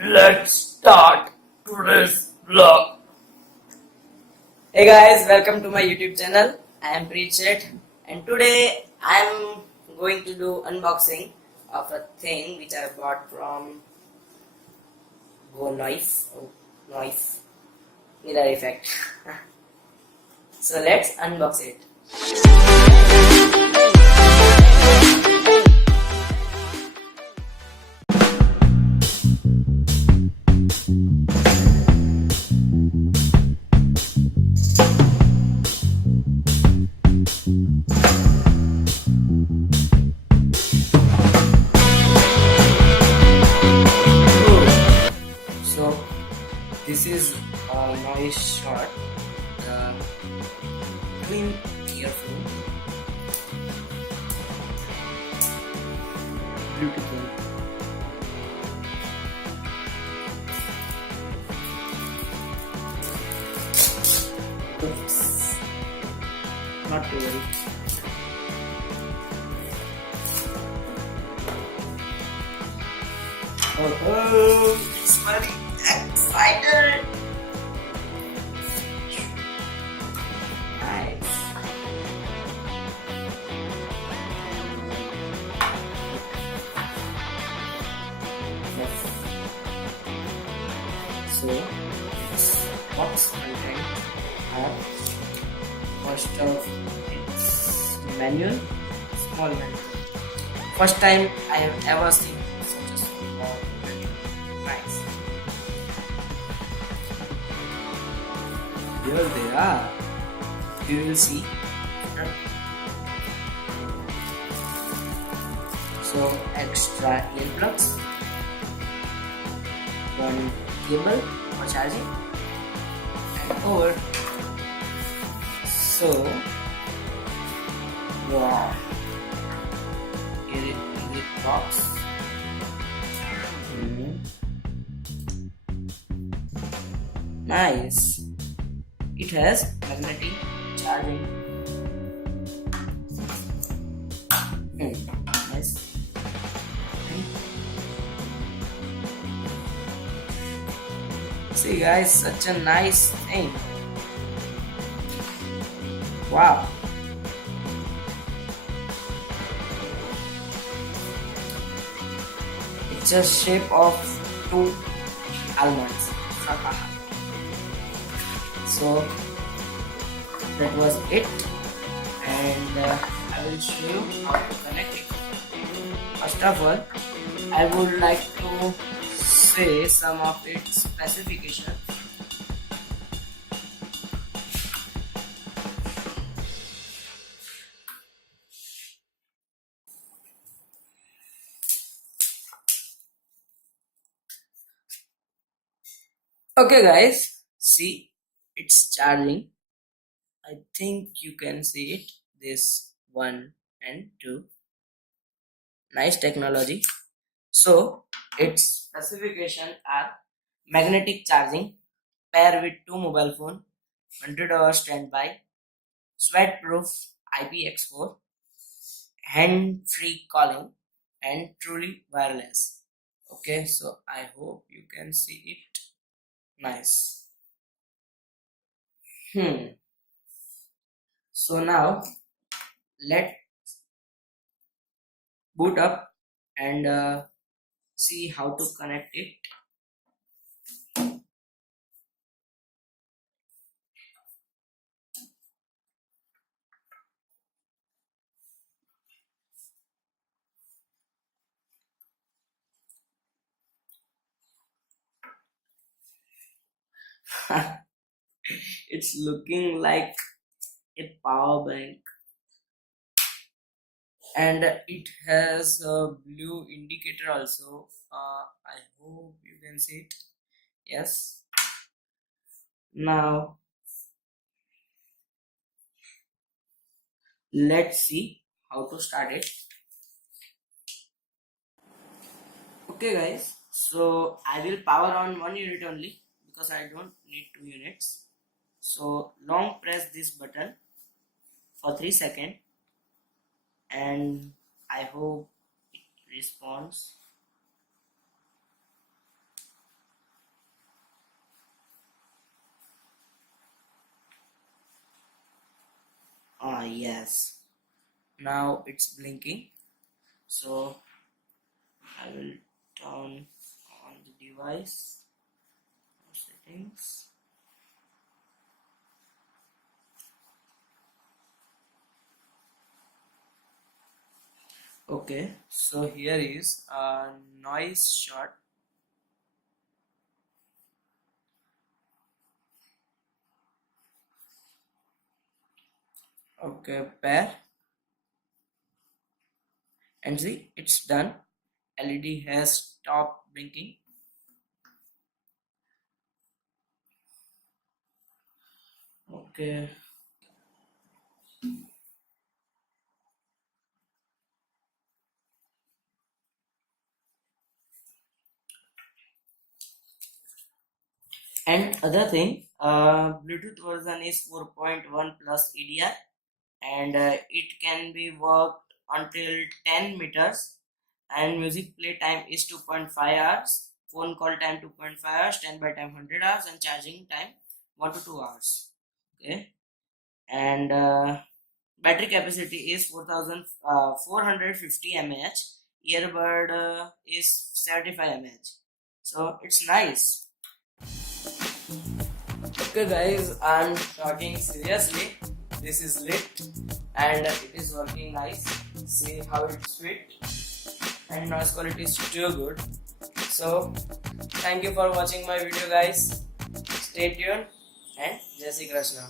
Let's start today's vlog. Hey guys, welcome to my YouTube channel. I am Preachet and today I am going to do unboxing of a thing which I bought from Go Noise Mirror Effect. So let's unbox it. So this is a noise shot, the twin earphone, beautiful. Oops. Not to worry. Oh, it's very excited. Nice. So, its box content are first of its manual, small manual. First time I have ever seen such a small manual. Nice. Here they are. You will see. So extra earplugs, one cable for charging, and cord. So wow, here it box. Nice. It has magnetic charging. Nice. See guys, such a nice thing. Wow. It's a shape of two almonds. So that was it, and I will show you how to connect it. First of all, I would like to say some of its specifications. Okay guys, see, it's charging. I think you can see it, this 1 and 2. Nice technology. So its specifications are magnetic charging, pair with 2 mobile phone, 100 hours standby, sweat proof IPX4, hand free calling, and truly wireless. Okay, so I hope you can see it. Nice. So now let's boot up and see how to connect it. It's looking like a power bank, and it has a blue indicator also. I hope you can see it. Yes. Now let's see how to start it. Okay guys, so I will power on 1 unit only because I don't need 2 units. So long press this button for 3 seconds, and I hope it responds. Yes. Now it's blinking. So I will turn on the device settings. Okay, so here is a noise shot. Okay, pair, and see, it's done. LED has stopped blinking. Okay, and other thing, Bluetooth version is 4.1 plus EDI, and it can be worked until 10 meters, and music play time is 2.5 hours, phone call time 2.5 hours, standby time 100 hours, and charging time 1 to 2 hours. Okay, and battery capacity is 4450 mAh. Earbud is 75 mAh. So it's nice. Okay guys, I'm talking seriously. This is lit and it is working nice. See how it's sweet and noise quality is too good. So thank you for watching my video guys. Stay tuned and Jai Shri Krishna.